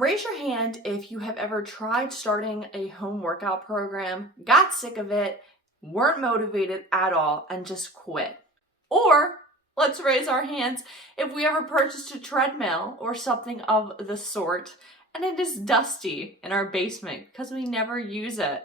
Raise your hand if you have ever tried starting a home workout program, got sick of it, weren't motivated at all, and just quit. Or let's raise our hands if we ever purchased a treadmill or something of the sort and it is dusty in our basement because we never use it.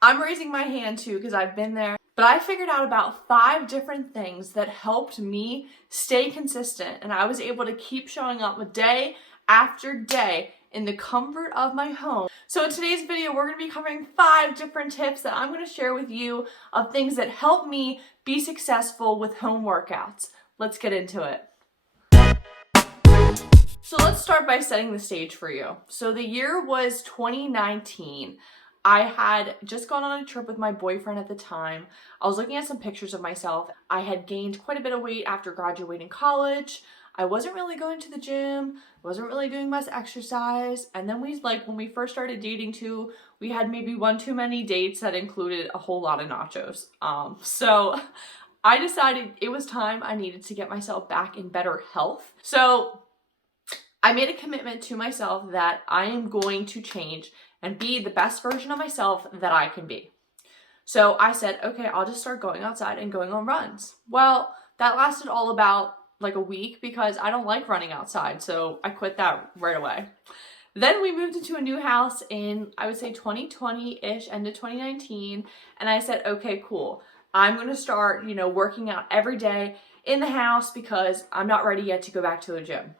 I'm raising my hand too because I've been there, but I figured out about 5 different things that helped me stay consistent, and I was able to keep showing up day after day in the comfort of my home. So in today's video, we're going to be covering 5 different tips that I'm going to share with you of things that help me be successful with home workouts. Let's get into it. So let's start by setting the stage for you. So the year was 2019. I had just gone on a trip with my boyfriend at the time. I was looking at some pictures of myself. I had gained quite a bit of weight after graduating college. I wasn't really going to the gym, wasn't really doing much exercise. And then when we first started dating too, we had maybe one too many dates that included a whole lot of nachos. So I decided it was time I needed to get myself back in better health. So I made a commitment to myself that I am going to change and be the best version of myself that I can be. So I said, okay, I'll just start going outside and going on runs. Well, that lasted all about like a week because I don't like running outside. So I quit that right away. Then we moved into a new house in, I would say 2020-ish, end of 2019. And I said, okay, cool. I'm going to start, working out every day in the house because I'm not ready yet to go back to the gym.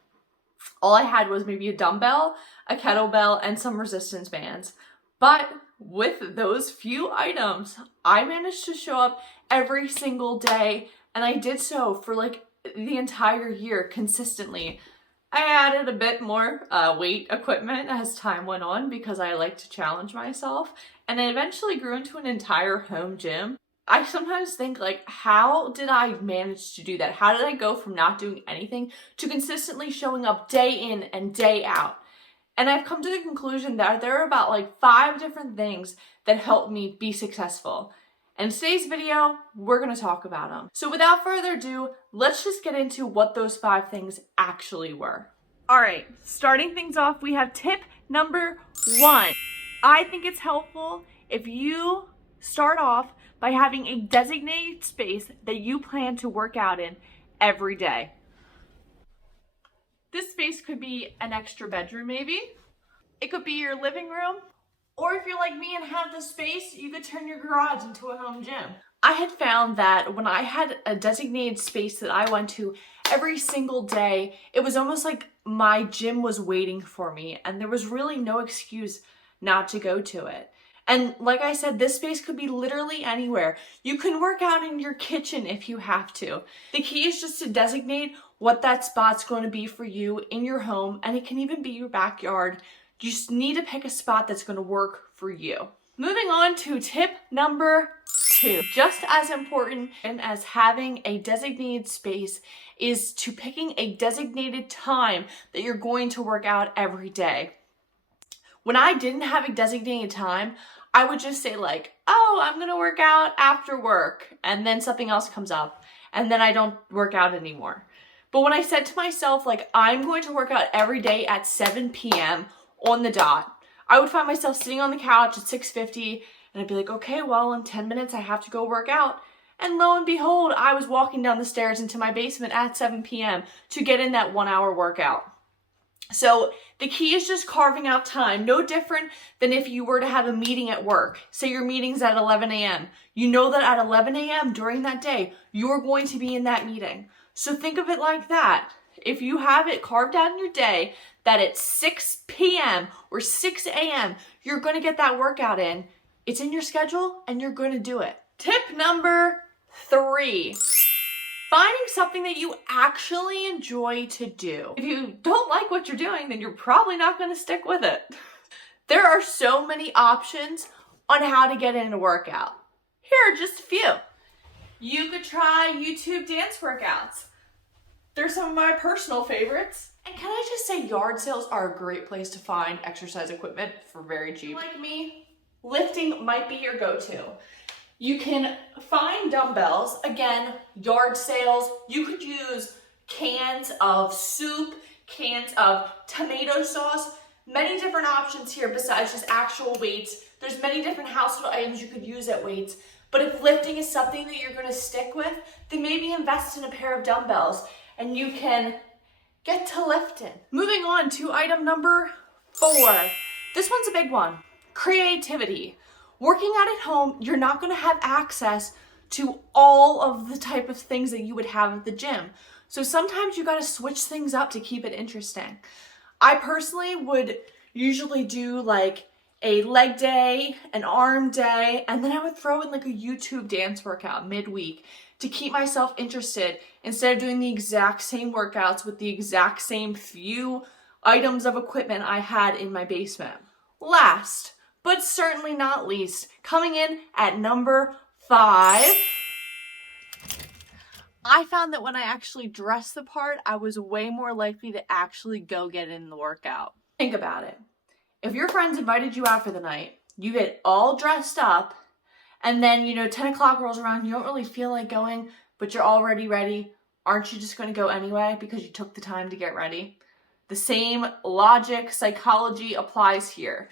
All I had was maybe a dumbbell, a kettlebell, and some resistance bands. But with those few items, I managed to show up every single day, and I did so for like the entire year consistently. I added a bit more weight equipment as time went on because I like to challenge myself, and it eventually grew into an entire home gym. I sometimes think, how did I manage to do that? How did I go from not doing anything to consistently showing up day in and day out? And I've come to the conclusion that there are about 5 different things that help me be successful. And in today's video, we're going to talk about them. So without further ado, let's just get into what those 5 things actually were. All right, starting things off, we have tip number 1. I think it's helpful if you start off by having a designated space that you plan to work out in every day. This space could be an extra bedroom maybe. It could be your living room. Or if you're like me and have the space, you could turn your garage into a home gym. I had found that when I had a designated space that I went to every single day, it was almost like my gym was waiting for me and there was really no excuse not to go to it. And like I said, this space could be literally anywhere. You can work out in your kitchen if you have to. The key is just to designate what that spot's going to be for you in your home, and it can even be your backyard. You just need to pick a spot that's going to work for you. Moving on to tip number 2. Just as important as having a designated space is to picking a designated time that you're going to work out every day. When I didn't have a designated time, I would just say I'm going to work out after work, and then something else comes up, and then I don't work out anymore. But when I said to myself, I'm going to work out every day at 7 p.m. on the dot, I would find myself sitting on the couch at 6:50, and I'd be like, okay, well, in 10 minutes I have to go work out. And lo and behold, I was walking down the stairs into my basement at 7 p.m. to get in that 1-hour workout. So the key is just carving out time, no different than if you were to have a meeting at work. Say your meeting's at 11 a.m. You know that at 11 a.m. during that day, you're going to be in that meeting. So think of it like that. If you have it carved out in your day that at 6 p.m. or 6 a.m. you're going to get that workout in, it's in your schedule and you're going to do it. Tip number 3. Finding something that you actually enjoy to do. If you don't like what you're doing, then you're probably not going to stick with it. There are so many options on how to get in a workout. Here are just a few. You could try YouTube dance workouts. They're some of my personal favorites. And can I just say yard sales are a great place to find exercise equipment for very cheap. Like me, lifting might be your go-to. You can find dumbbells, again, yard sales. You could use cans of soup, cans of tomato sauce. many different options here besides just actual weights. There's many different household items you could use at weights. But if lifting is something that you're gonna stick with, then maybe invest in a pair of dumbbells and you can get to lifting. Moving on to item number 4. This one's a big one. Creativity. Working out at home, you're not gonna have access to all of the type of things that you would have at the gym. So sometimes you gotta switch things up to keep it interesting. I personally would usually do like a leg day, an arm day, and then I would throw in like a YouTube dance workout midweek to keep myself interested instead of doing the exact same workouts with the exact same few items of equipment I had in my basement. Last, but certainly not least, coming in at number 5, I found that when I actually dressed the part, I was way more likely to actually go get in the workout. Think about it. If your friends invited you out for the night, you get all dressed up, and then, 10 o'clock rolls around, you don't really feel like going, but you're already ready. Aren't you just going to go anyway because you took the time to get ready? The same logic, psychology applies here.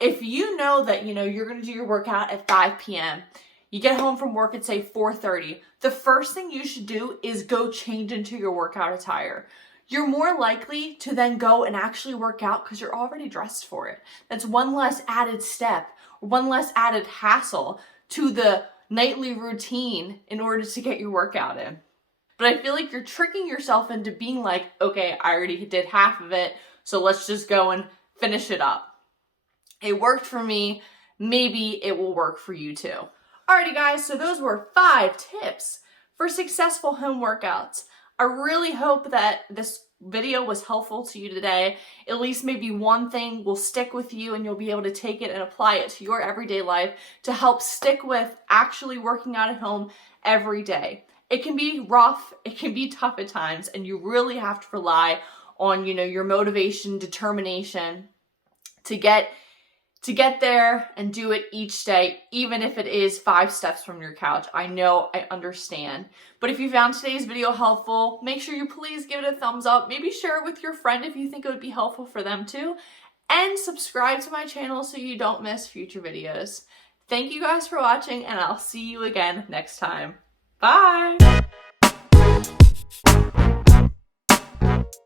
If you know that, you're going to do your workout at 5 p.m., you get home from work at, say, 4:30, the first thing you should do is go change into your workout attire. You're more likely to then go and actually work out because you're already dressed for it. That's one less added step, one less added hassle to the nightly routine in order to get your workout in. But I feel like you're tricking yourself into being like, okay, I already did half of it, so let's just go and finish it up. It worked for me. Maybe it will work for you too. Alrighty guys, so those were 5 tips for successful home workouts. I really hope that this video was helpful to you today. At least maybe one thing will stick with you and you'll be able to take it and apply it to your everyday life to help stick with actually working out at home every day. It can be rough, it can be tough at times, and you really have to rely on, your motivation, determination to get there and do it each day, even if it is 5 steps from your couch. I know, I understand. But if you found today's video helpful, make sure you please give it a thumbs up. Maybe share it with your friend if you think it would be helpful for them too. And subscribe to my channel so you don't miss future videos. Thank you guys for watching, and I'll see you again next time. Bye!